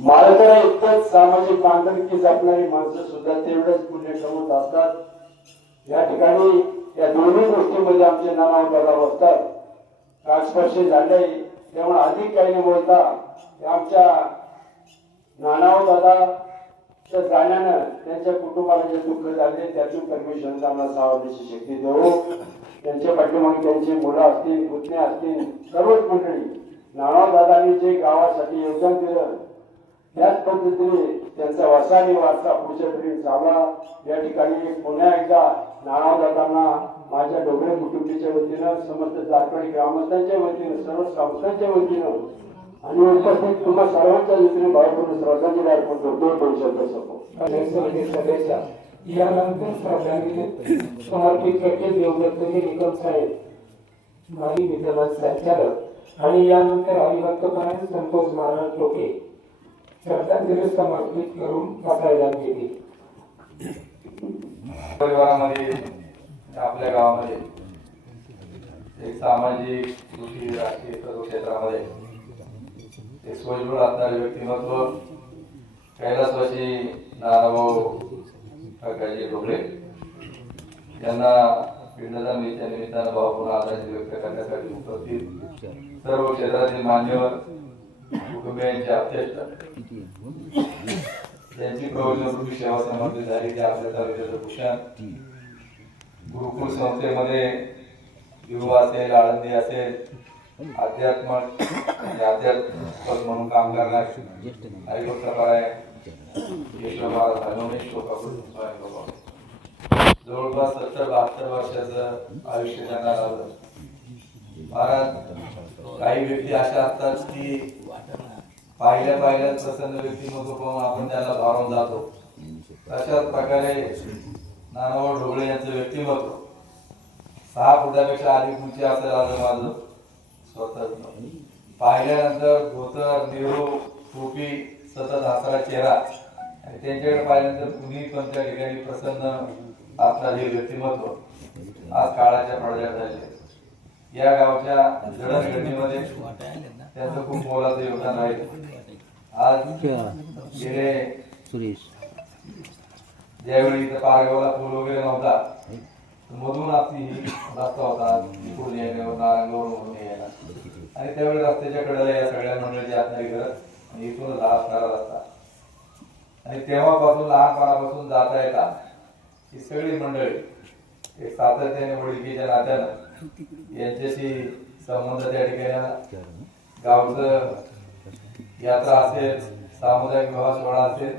माळकरा इतकंच सामाजिक बांधिलकी जपणारी माणसं सुद्धा तेवढेच पुण्य कमवत असतात. या ठिकाणी या दोन्ही गोष्टींमध्ये आमचे नाना दादा बसतात. काजस्पर्शी झाले तेव्हा अधिक काही न बोलता आमच्या नानाव दादाच्या जाण्यानं त्यांच्या कुटुंबाला जे दुःख झाले त्यातून परमेश्वर त्यांना सावरण्याची शक्ती देऊ. त्यांच्या पाठीमागे त्यांची मुलं असतील, पुतणे असतील, सर्वच मंडळी नानाव दादांनी जे गावासाठी योगदान दिलं त्याच पद्धतीने त्यांचा वसानी वारसा पुढच्या पिढीत जावा. या ठिकाणी पुन्हा एकदा नानाव दादांना माझ्या डोंगरे कुटुंबीच्या वतीनं, समस्त जारकडी ग्रामस्थांच्या वतीनं, सर्व संस्थांच्या वतीनं आणि उपस्थित तुम्हा सर्वांच्या वतीने भावपूर्ण श्रद्धांजली अर्पण करतो. दोन शब्द सदस्य यानंतर श्रद्धांजली समर्पित करते देवदत्तजी निकम साहेब, माजी विद्यमान संचालक, आणि यानंतर हरिभक्तपरायण संतोष महाराज टोके श्रद्धांजली समर्पित करून बसायला गेली. परिवारामध्ये आपल्या गावामध्ये एक सामाजिक, कृषी, राजकीय सर्व क्षेत्रामध्ये एक सोयीस्कर असणारे व्यक्तिमत्व कैलासवासी नानाभाऊ काकाजी ढोबळे यांना पिंडदान दिनाच्या निमित्तानं भावपूर्ण आदरांजली व्यक्त करण्यासाठी उपस्थित सर्व क्षेत्रातील मान्यवर, कुटुंबियांचे अध्यक्ष, त्यांची प्रवचनरूपी सेवा समर्पित झाली की आपल्या तालुक्याचं भूषण, गुरुकुल संस्थेमध्ये युवा असेल, आळंदी असेल, अध्यात्मक म्हणून काम करणार हरिभक्तपरायण केशव महाराज हनुमेश जवळपास 70-72 वर्षाचं आयुष्य त्यांना लावलं. महाराज, काही व्यक्ती अशा असतात की पाहिल्या प्रसन्न व्यक्तिमत्व पाहून आपण त्याला भावून जातो. तशाच प्रकारे नानाभाऊ ढोबळे यांचं व्यक्तिमत्व 6 फुटापेक्षा अधिक उंची असेल असं माझं स्वतः पाहिल्यानंतर धोतर, निरो, टोपी, सतत हसरा चेहरा आणि त्यांच्याकडे पाहिल्यानंतर कुणी पण त्या ठिकाणी प्रसन्न असणारे हे व्यक्तिमत्व आज काळाच्या पडद्यावर झाले. या गावच्या जडणघडणीमध्ये त्यांचं खूप मोलाचं योगदान आहे. आज गेले ज्यावेळी इथं पारगावला पूल वगैरे नव्हता, मधून आपली रस्ता होता पूल येण्यावर नारायणगावरून यायला, आणि त्यावेळी रस्त्याच्या कडेला या सगळ्या मंडळीची असणारी गरज आणि इथूनच हा असणारा रस्ता, आणि तेव्हापासून लहानपणापासून जाता येता ही सगळी मंडळी एक सातत्याने वडिलकीच्या नात्यानं यांच्याशी संबंध त्या ठिकाणी गावचं यात्रा असेल, सामुदायिक विवाह सोहळा असेल,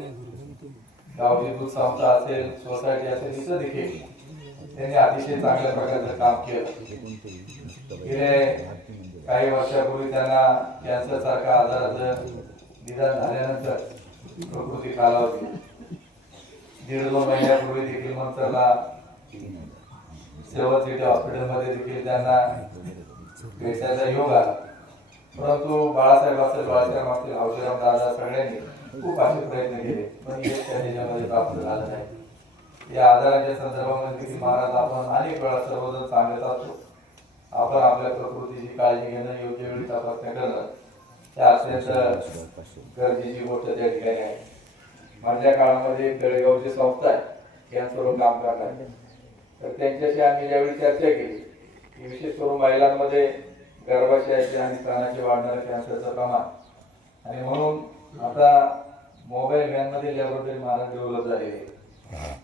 गावची दूध संस्था असेल, सोसायटी असेल, इथं देखील त्यांनी अतिशय चांगल्या प्रकारचं काम केलं. गेले काही वर्षापूर्वी त्यांना कॅन्सर सारख्या आजाराचं निदान झाल्यानंतर प्रकृती खालावली. 1.5-2 महिन्यापूर्वी देखील मंत्रला सेवा सिटी हॉस्पिटलमध्ये देखील त्यांना भेटायचा योग आला. परंतु बाळासाहेब असेल, बाळासाहेब असतील, हौशीराम दादा सगळ्यांनी खूप असे प्रयत्न केले, पण यश त्या त्याच्यामध्ये प्राप्त झालं नाही. या आजाराच्या संदर्भामध्ये देखील महाराज आपण अनेक वेळा सर्वजण सांगत असतो, आपण आपल्या प्रकृतीची काळजी घेणं, योग्य वेळी तपासण्या करणं त्या अत्यंत गरजेची गोष्ट त्या ठिकाणी आहे. मधल्या काळामध्ये तळेगावची संस्था आहे कॅन्सरवर काम करणार, तर त्यांच्याशी आम्ही ज्यावेळी चर्चा केली की विशेष करून महिलांमध्ये गर्भाशयाचे आणि स्तनाचे वाढणारे कॅन्सरचं प्रमाण, आणि म्हणून आता मोबाईल व्हॅनमध्ये लॅबोरेटरी महाराज डेव्हलप झालेली आहे,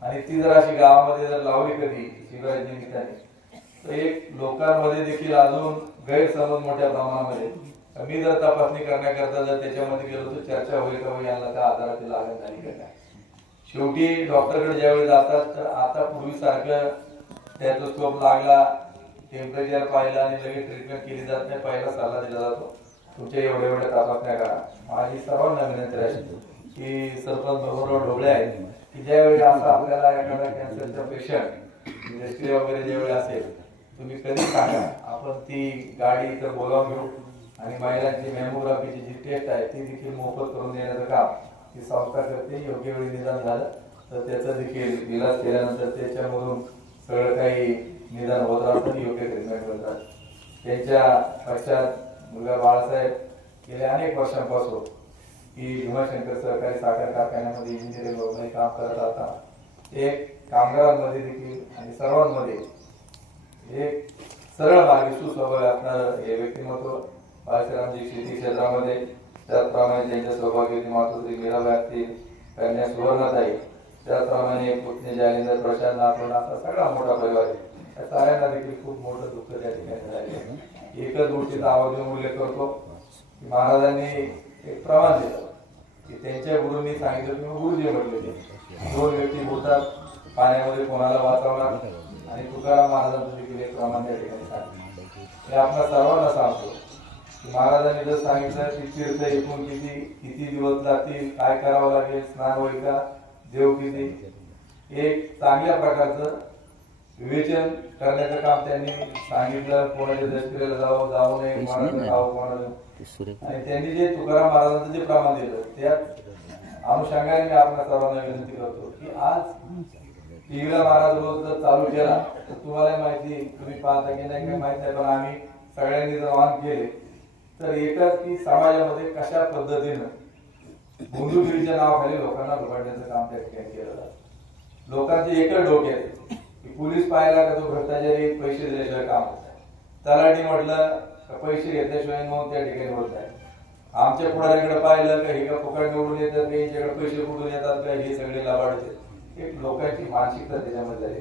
आणि ती जर अशी गावामध्ये जर लावली कधी शिबिराच्या निमित्ताने तर एक लोकांमध्ये देखील अजून गैरसमज मोठ्या प्रमाणामध्ये, मी जर तपासणी करण्याकरता जर त्याच्यामध्ये गेलो तर चर्चा होईल का यांना त्या आजाराची लागण झाली का काय. शेवटी डॉक्टरकडे ज्यावेळी जातात तर आता पूर्वीसारखं स्टेथोस्कोप लागला, टेम्परेचर पाहिलं आणि लगेच ट्रीटमेंट केली जात नाही. पहिला सल्ला दिला जातो तुमच्या एवढ्या तपासण्या करा. माझी सर्वांना विनंती आहे की सरपंच बरोबर ढोबळे आहेत की ज्यावेळी असं आपल्याला एखादा कॅन्सरचा पेशंट हिस्ट्री वगैरे ज्यावेळी असेल तुम्ही कधी सांगा, आपण ती गाडी इथं बोलावून घेऊ आणि महिलांची मॅमोग्राफीची जी टेस्ट आहे ती देखील मोफत करून देण्याचं काम ही संस्था करते. योग्य वेळी निदान झालं तर त्याचं देखील इलाज केल्यानंतर त्याच्यामधून सगळं काही निदान होत राहतं, योग्य ट्रीटमेंट करतात. त्यांच्या पश्चात मुलगा बाळासाहेब गेल्या अनेक वर्षांपासून की भीमाशंकर सहकारी साखर कारखान्यामध्ये इंजिनिअरिंग वगैरे काम करत असताना एक कामगारांमध्ये देखील आणि सर्वांमध्ये एक सरळ मार्गी सुस्वभाव असणारं हे व्यक्तिमत्व बाळशास्त्रीजी शेती क्षेत्रामध्ये, त्याचप्रमाणे त्यांच्या सौभाग्यवती मातोश्री मीराबाई असतील, कन्या सुवर्णाताई, त्याचप्रमाणे पुतणे जालिंदर प्रशांत नागपूर असा सगळा मोठा परिवार आहे. त्या साऱ्यांना देखील खूप मोठं दुःख त्या ठिकाणी झाले आहे. एकच गोष्टीचा आवाज उल्लेख करतो की महाराजांनी एक प्रमाण दिलं की त्यांच्या गुरूंनी सांगितलं किंवा गुरुजी म्हटले दोन व्यक्ती बोलतात पाण्यामध्ये कोणाला वाचवणार, आणि तुकाराम महाराजांचं देखील एक प्रमाण त्या ठिकाणी सांगितलं. हे आपल्या सर्वांना सांगतो की महाराजांनी जर सांगितलं की तीर्थ एकूण किती दिवस लागतील, काय करावं लागेल, स्नान होईल का, देव किती, एक चांगल्या प्रकारचं विवेचन करण्याचं काम त्यांनी सांगितलं. कोणाच्या दशक्रियेला जाऊ नये, कोणाला खाऊ, कोणाला, आणि त्यांनी जे तुकाराम महाराजांचं जे प्रमाण दिलं त्या अनुषंगाने मी आपल्या सर्वांना विनंती करतो की आज टीव्हीला महाराज रोज जर चालू केला तर तुम्हाला माहिती, तुम्ही पाहता की नाही काय माहित नाही, पण आम्ही सगळ्यांनी जर ऑन केले तर एकच की समाजामध्ये कशा पद्धतीनं बंधुगिरीच्या नावाखाली लोकांना लुबाडण्याचं काम त्या ठिकाणी केलं जातं. लोकांचे एकच डोके आहे की पोलीस पाहायला का तो भ्रष्टाचारी पैसे दिल्याशिवाय काम होत आहे, तलाठी म्हटलं का पैसे घेतल्याशिवाय मग त्या ठिकाणी होत आहे, आमच्या पुढाऱ्याकडे पाहिलं का हे का फुकट निवडून येतात का, यांच्याकडे पैसे कुठून येतात का, हे सगळे लबाडचे. एक लोकांची मानसिकता त्याच्यामध्ये झाली.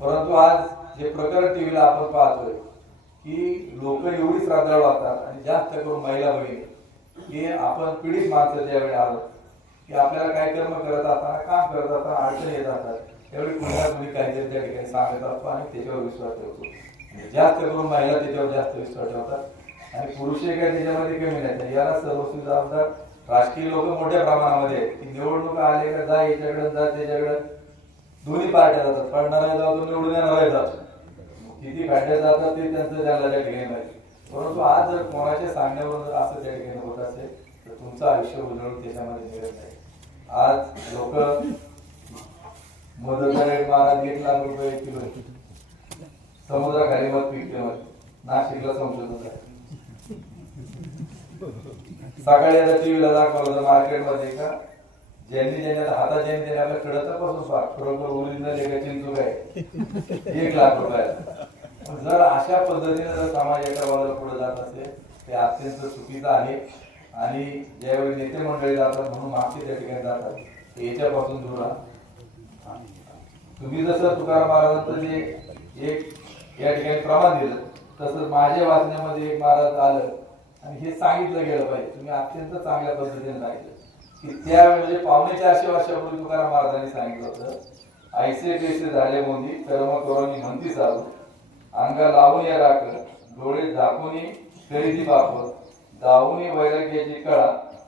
परंतु आज जे प्रकरण टीव्हीला आपण पाहतोय की लोक एवढी श्रद्धाळू असतात, आणि जास्त करून महिला भगिनी की आपण पीडित माणसं ज्यावेळी आलो की आपल्याला काय कर्म करत असताना, काम करत असताना अडचणी येत असतात, त्यावेळी कुणा कुणी काहीतरी त्या ठिकाणी सांगत असतो आणि त्याच्यावर विश्वास ठेवतो. जास्त करून महिला त्याच्यावर जास्त विश्वास ठेवतात, आणि पुरुषही काय त्याच्यामध्ये कमी नाही. याला सर्वस्वी जबाबदार राजकीय लोक मोठ्या प्रमाणामध्ये आहेत की निवडणूक आले का जा याच्याकडे जा त्याच्याकडे, दोन्ही पार्ट्या जातात, पडणारा जातो, निवडून येणारा जातो, किती खड्ड्यात जातात ते त्यांचं त्यांना त्या ठिकाणी माहिती. परंतु आज जर कोणाच्या सांगण्यावरून जर असं त्या ठिकाणी होत असेल तर तुमचं आयुष्य उजळून त्याच्यामध्ये निघत नाही. आज लोक मदत महाराज 1 लाख रुपये किलो समुद्राखाली मत पिकते, नाशिकला संशोधन आहे. सकाळी आता टीव्हीला दाखवलं तर मार्केटमध्ये का ज्यांनी हातात ज्यांनी त्याने आपल्या कडतापासून खरोखर ओरिजिनल एका चिंचूक आहे 1 लाख रुपयाला. जर अशा पद्धतीने जर समाज एका बाजूला पुढे जात असेल ते अत्यंत चुकीचं आहे, आणि ज्यावेळी नेते मंडळी जातात म्हणून मागचे त्या ठिकाणी जातात याच्यापासून दूर राहा. तुम्ही जसं तुकाराम महाराजांचं जे एक या ठिकाणी प्रमाण दिलं तसंच माझ्या वाचण्यामध्ये एक महाराज आलं आणि हे सांगितलं गेलं पाहिजे. तुम्ही अत्यंत चांगल्या पद्धतीने सांगितलं की त्या म्हणजे 450 वर्षापूर्वी तुकाराम महाराजांनी सांगितलं होतं, ऐसे कैसे झाले मोदी कर्म करोनी म्हणती साधू, अंगा लावून या राख, डोळे झाकून खरेदी बाप, दावून वैराग्याची कळा,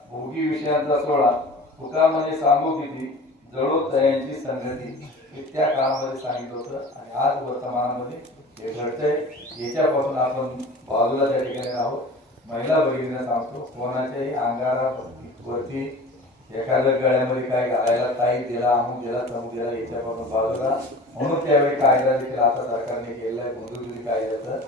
भोगी विषयांचा सोळा, फुकामध्ये सांगू किती, जळो दयांची संगती. हे त्या काळामध्ये सांगितलं होतं, आणि आज वर्तमानामध्ये हे घडतंय. याच्यापासून आपण बाजूला त्या ठिकाणी आहोत. महिला भगिनींना सांगतो, कोणाच्याही अंगारा वरती एखाद्या गळ्यामध्ये काय घालायला काही दिला, अमुक दिला, तमुक दिला, याच्यापासून बाजूला. म्हणून त्यावेळी कायदा देखील आता सरकारने केलेला आहे बंधुगिरी कायद्याचं.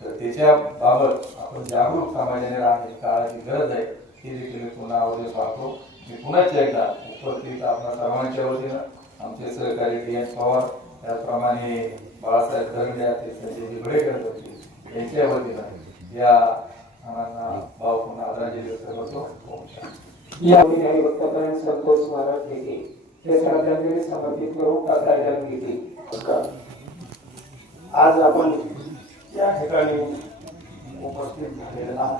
तर त्याच्या बाबत आपण जागरूक समाजाने राहण्याची काळाची गरज आहे. ही देखील मी पुन्हा आवर्जून पाहतो. मी पुन्हा एकदा उपस्थित आपल्या सर्वांच्या वतीनं आमचे सहकारी DN पवार, त्याचप्रमाणे बाळासाहेब दरंडे, संजय जिबडेकर यांच्या वतीनं या भाव पुन्हा आदरांजली व्यक्त करतो. या वक्तपर्यंत संतोष महाराज घेते हे श्रद्धांजली समर्पित करू पत्राजन घेते. आज आपण या ठिकाणी उपस्थित झालेला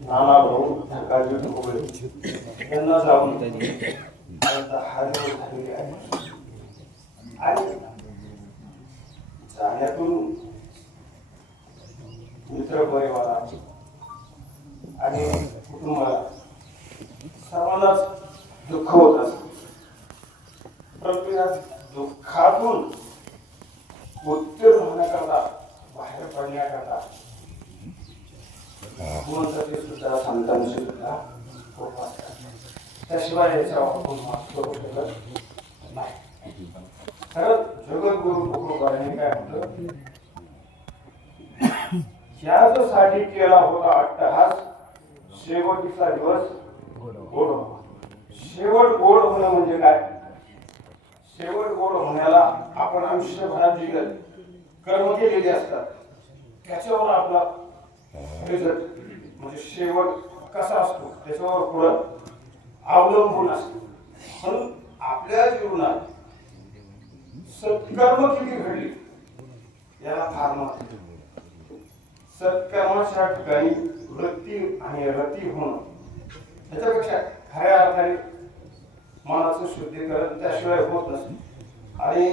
नाना भाऊ धकाजी ढोबळे यांना जाऊन हार झालेली आहे, आणि जाण्यातून मित्र परिवार आणि कुटुंबाला सर्वांनाच दुःख होत असत. परंतु या दुःखातून उत्तीर्ण होण्याकरता, बाहेर पडण्याकरता भगवंताची सुद्धा संतांची सुद्धा खूप असतात. त्याशिवाय याचा आपण माफ करू शकत नाही. खरंच जगद्गुरु तुकोबांनी काय म्हटलं, ह्यासाठी केला होता अट्टहास, शेवटचा दिवस गोड व्हावा. शेवट गोड होणं म्हणजे काय? शेवट गोड होण्याला आपण आयुष्यभरात जी कर्म केलेली असतात त्याच्यावर आपला रिझल्ट म्हणजे शेवट कसा असतो त्याच्यावर पुढं अवलंबून असतो. म्हणून आपल्या जीवनात सत्कर्म किती घडली याला फार महत्व आहे. सत्कर्माच्या ठिकाणी वृत्ती आणि रती होणं त्याच्यापेक्षा खऱ्या अर्थाने मनाचं शुद्धीकरण त्याशिवाय होत नसते. आणि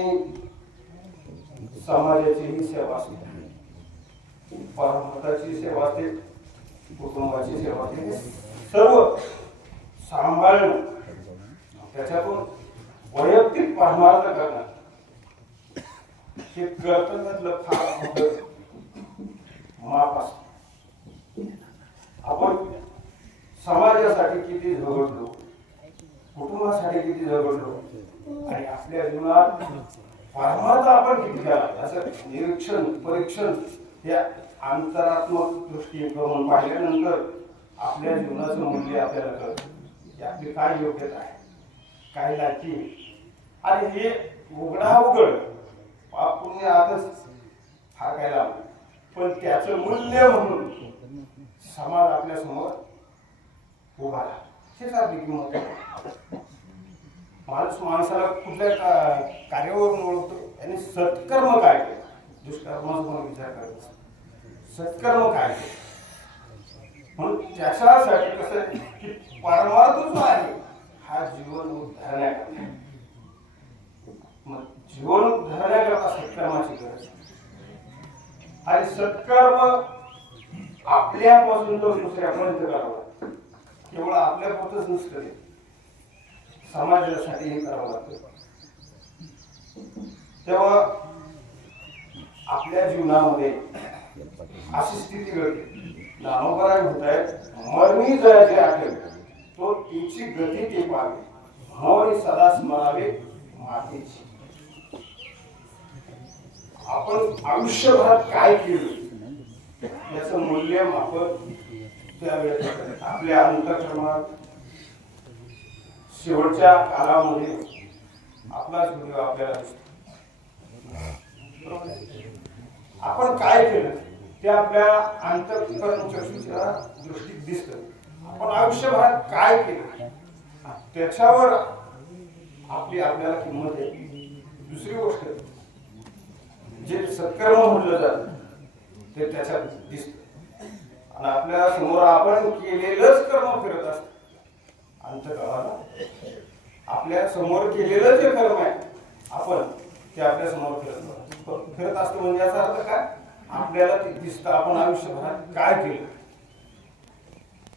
समाजाची ही सेवा असते, परमार्थाची सेवा असते, कुटुंबाची सेवा असते. हे सर्व सांभाळणं त्याच्यातून वैयक्तिक परमार्थ करणं हे कर्तव्यातलं फार मोठं माप असतं. आपण समाजासाठी किती झगडलो, कुटुंबासाठी किती झगडलो आणि आपल्या जीवनात परमार्थ आपण किती केला याचं निरीक्षण परीक्षण या अंतरात्मक दृष्टी करून पाहिल्यानंतर आपल्या जीवनाचं मूल्य आपल्याला कळतं की आपली काय योग्यता आहे, काय लायकी आहे. आणि हे उघडा उघड पाप पुण्य आतच हाकायला लागलं, पण त्याचं मूल्य म्हणून समाज आपल्या समोर उभा राहा. हेच आपली किंमत आहे. माणूस माणसाला कुठल्या कार्यावरून ओळखतो आणि सत्कर्म काय केलं, दुष्कर्माचा पण विचार करत असतो. सत्कर्म काय केलं म्हणून त्याच्यासाठी कसं आहे की परमार्थ जो आहे हा जीवन उद्धारण्याकरता. मग जीवन उद्धारण्याकरता सत्कर्माची गरज आहे. आणि सत्कर्म आपल्यापासून तर दुसऱ्यापर्यंत करावं. केवळ आपल्यापुरतंच नसतं ते, समाजासाठी हे करावं लागतं. तेव्हा आपल्या जीवनामध्ये अशी स्थिती घडते, नामोपराय होत आहेत, मरणी जयाचे आठवले तो तिची गती ते पाहावे, भावने सदा स्मरावे मातेची. आपण आयुष्यभरात काय केलं याचं मूल्य मापन त्यावेळेस आपल्या अंतःकरणात शेवटच्या कालामध्ये आपलाच व्हिडिओ आपल्याला दिसतो. आपण काय केलं ते आपल्या अंतःकरण चक्षुच्या दृष्टीत दिसतं. आपण आयुष्यभरात काय केलं त्याच्यावर आपली आपल्याला किंमत आहे. दुसरी गोष्ट जे सत्कर्म म्हटलं जातं ते त्याच्यात दिसतं आणि आपल्या समोर आपण केलेलंच कर्म फिरत असतं. अंतःकरणाला आपल्या समोर केलेलं जे कर्म आहे आपण ते आपल्या समोर फिरत असतं. म्हणजे याचा अर्थ काय, आपल्याला ते दिसतं आपण आयुष्यभरात काय केलं.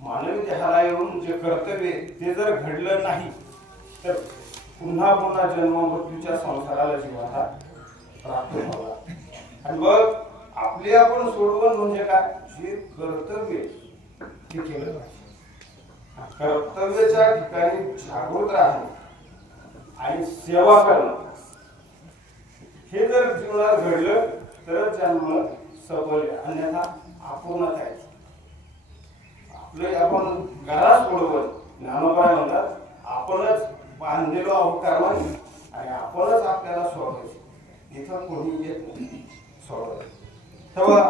मानवी देहाला येऊन जे कर्तव्य ते जर घडलं नाही तर पुन्हा पुन्हा जन्म मृत्यूच्या संसाराला जीवाला प्राप्त व्हावा. आणि मग आपले आपण सोडवण म्हणजे काय, जे कर्तव्य ते केलं पाहिजे. कर्तव्याच्या ठिकाणी जागृत राहणं आणि सेवा करणं हे जर जीवनात घडलं तरच जन्म सफल, अन्यथा अपूर्णच आहे. आपले आपण घरात सोडवत ज्ञानोबाई म्हणतात आपणच बांधलेलो आहोत कर्माने आणि आपणच आपल्याला सोडवायचे. इथं कोणी येत नाही सोडवायचं. तेव्हा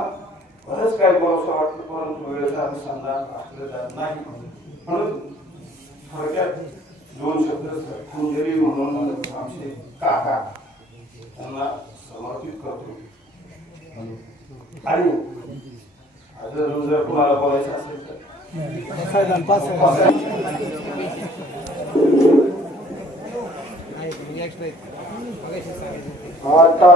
बरंच काय बोलावंसं वाटतं परंतु वेळेचा अनुसंधान असलं जात नाही. म्हणून थोडक्यात दोन शब्द कुंजरी म्हणून आमचे काका त्यांना समर्पित करतो. आणि अजून जर तुम्हाला बोलायचं असेल तर आता